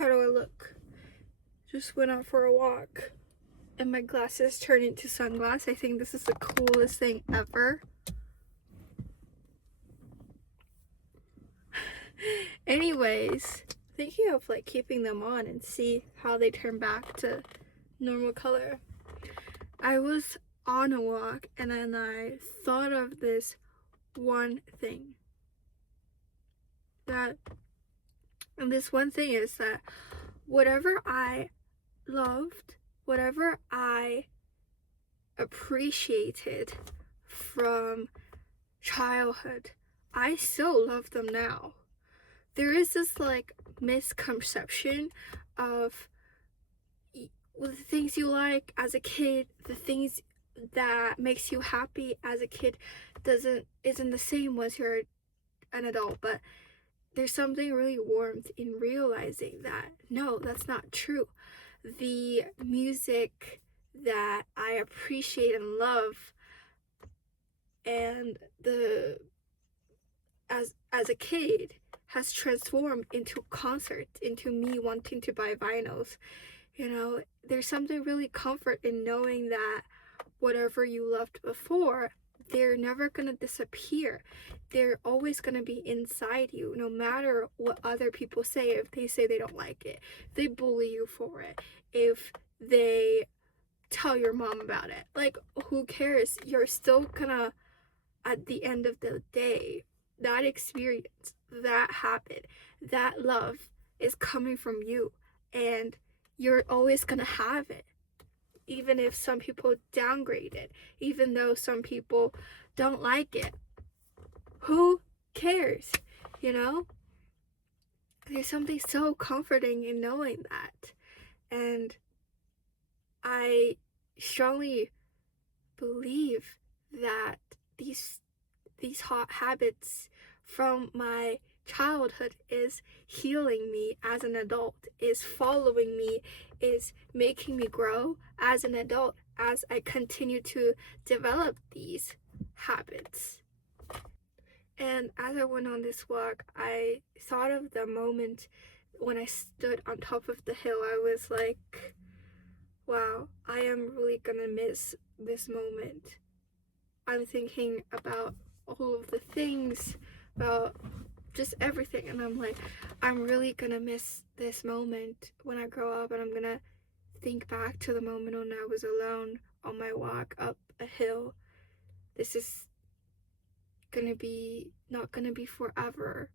How do I look? Just went out for a walk and my glasses turned into sunglasses. I think this is the coolest thing ever. Anyways, thinking of like keeping them on and see how they turn back to normal color. I was on a walk and then I thought of this one thing. And this one thing is that whatever I loved, whatever I appreciated from childhood, I still love them now. There is this like misconception of the things you like as a kid, the things that makes you happy as a kid isn't the same once you're an adult. But there's something really warmed in realizing that no, that's not true. The music that I appreciate and love and as a kid has transformed into concerts, into me wanting to buy vinyls. There's something really comfort in knowing that whatever you loved before, they're never gonna disappear. They're always gonna be inside you, no matter what other people say. If they say they don't like it, if they bully you for it, if they tell your mom about it, like, who cares? You're still gonna, at the end of the day, that experience, that habit, that love is coming from you, and you're always gonna have it. Even if some people downgrade it, even though some people don't like it, who cares? There's something so comforting in knowing that. And I strongly believe that these hot habits from my childhood is healing me as an adult, is following me, is making me grow as an adult as I continue to develop these habits. And as I went on this walk, I thought of the moment when I stood on top of the hill. I was like, wow, I am really gonna miss this moment. I'm thinking about all of the things, about just everything, and I'm like, I'm really gonna miss this moment when I grow up, and I'm gonna think back to the moment when I was alone on my walk up a hill. This is not gonna be forever,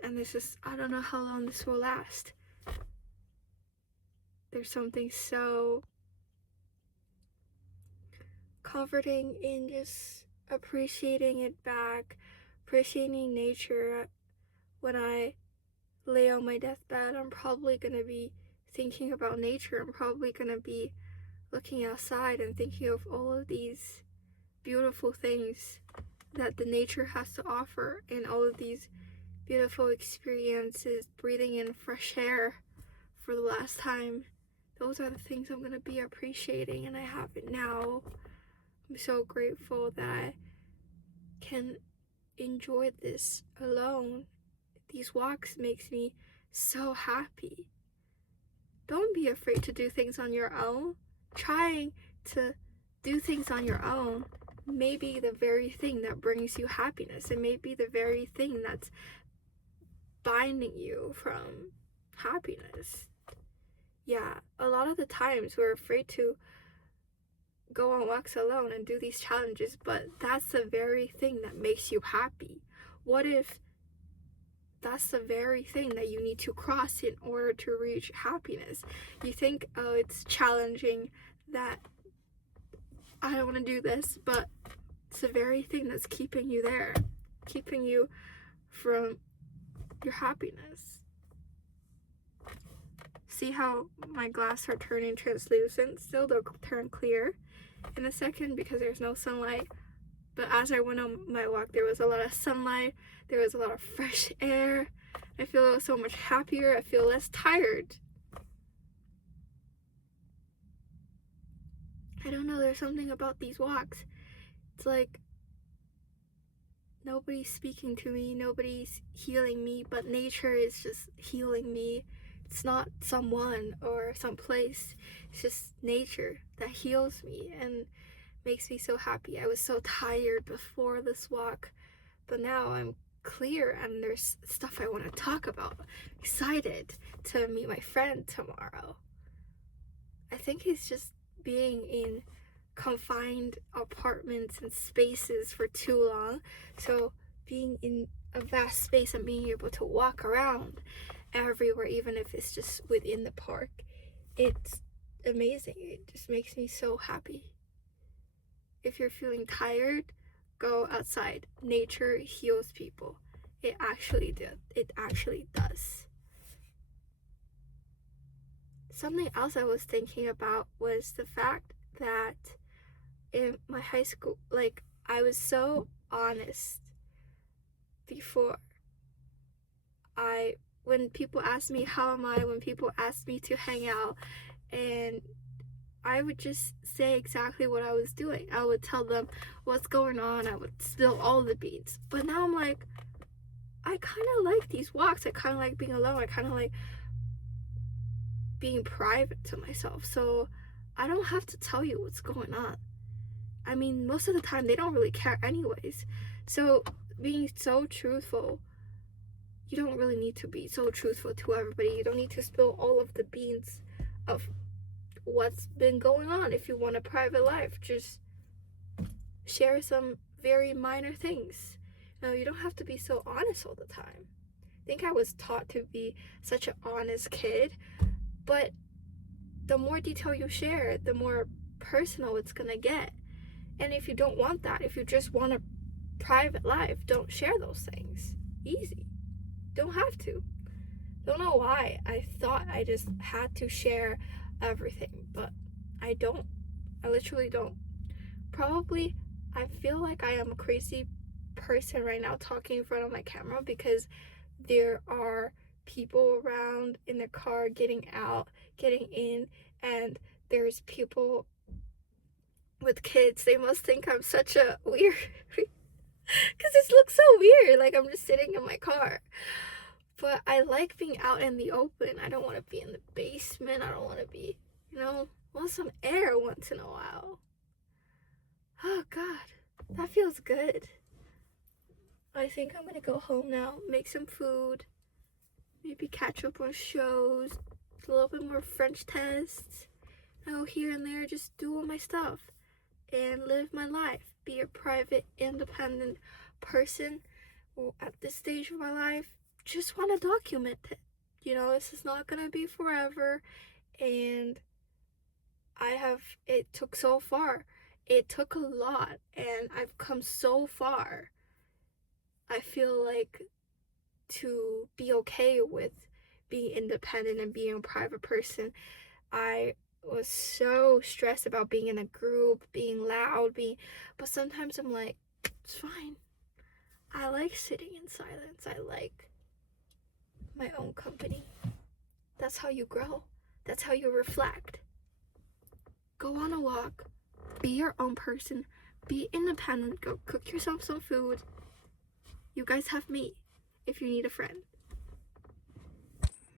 and I don't know how long this will last. There's something so comforting in just appreciating it back, appreciating nature. When I lay on my deathbed, I'm probably gonna be thinking about nature. I'm probably gonna be looking outside and thinking of all of these beautiful things that the nature has to offer, and all of these beautiful experiences, breathing in fresh air for the last time. Those are the things I'm gonna be appreciating, and I have it now. I'm so grateful that I can enjoy this alone. These walks makes me so happy. Don't be afraid to do things on your own. Trying to do things on your own may be the very thing that brings you happiness. It may be the very thing that's binding you from happiness. Yeah, a lot of the times we're afraid to go on walks alone and do these challenges, but that's the very thing that makes you happy. What if that's the very thing that you need to cross in order to reach happiness? You think, oh, it's challenging, that I don't want to do this, but it's the very thing that's keeping you there, keeping you from your happiness. See how my glass are turning translucent? Still, they'll turn clear in a second because there's no sunlight. But as I went on my walk, there was a lot of sunlight, there was a lot of fresh air. I feel so much happier, I feel less tired. I don't know, there's something about these walks. It's like nobody's speaking to me, nobody's healing me, but nature is just healing me. It's not someone or some place, it's just nature that heals me and makes me so happy. I was so tired before this walk, but now I'm clear and there's stuff I want to talk about. Excited to meet my friend tomorrow. I think it's just being in confined apartments and spaces for too long. So being in a vast space and being able to walk around everywhere, even if it's just within the park, it's amazing. It just makes me so happy. If you're feeling tired, go outside. Nature heals people. It actually did. It actually does. Something else I was thinking about was the fact that in my high school, like, I was so honest before. When people ask me how am I, when people ask me to hang out, and I would just say exactly what I was doing. I would tell them what's going on. I would spill all the beans. But now I'm like, I kind of like these walks. I kind of like being alone. I kind of like being private to myself. So I don't have to tell you what's going on. I mean, most of the time they don't really care anyways. So being so truthful, you don't really need to be so truthful to everybody. You don't need to spill all of the beans of what's been going on. If you want a private life, just share some very minor things. No, you don't have to be so honest all the time. I think I was taught to be such an honest kid, but the more detail you share, the more personal it's gonna get. And if you don't want that, if you just want a private life, don't share those things. Easy. Don't have to. Don't know why I thought I just had to share everything, but I don't. I literally don't. Probably I feel like I am a crazy person right now talking in front of my camera because there are people around in the car getting out, getting in, and there's people with kids. They must think I'm such a weird because this looks so weird, like I'm just sitting in my car. But I like being out in the open. I don't want to be in the basement. I don't want to be, want some air once in a while. Oh God, that feels good. I think I'm gonna go home now, make some food, maybe catch up on shows, a little bit more French tests, here and there, just do all my stuff and live my life. Be a private, independent person. Well, at this stage of my life, just want to document it. This is not gonna be forever, and it took so far. It took a lot, and I've come so far. I feel like to be okay with being independent and being a private person, I was so stressed about being in a group, being loud, but sometimes I'm like, it's fine. I like sitting in silence. I like my own company. That's how you grow. That's how you reflect. Go on a walk. Be your own person. Be independent. Go cook yourself some food. You guys have me if you need a friend.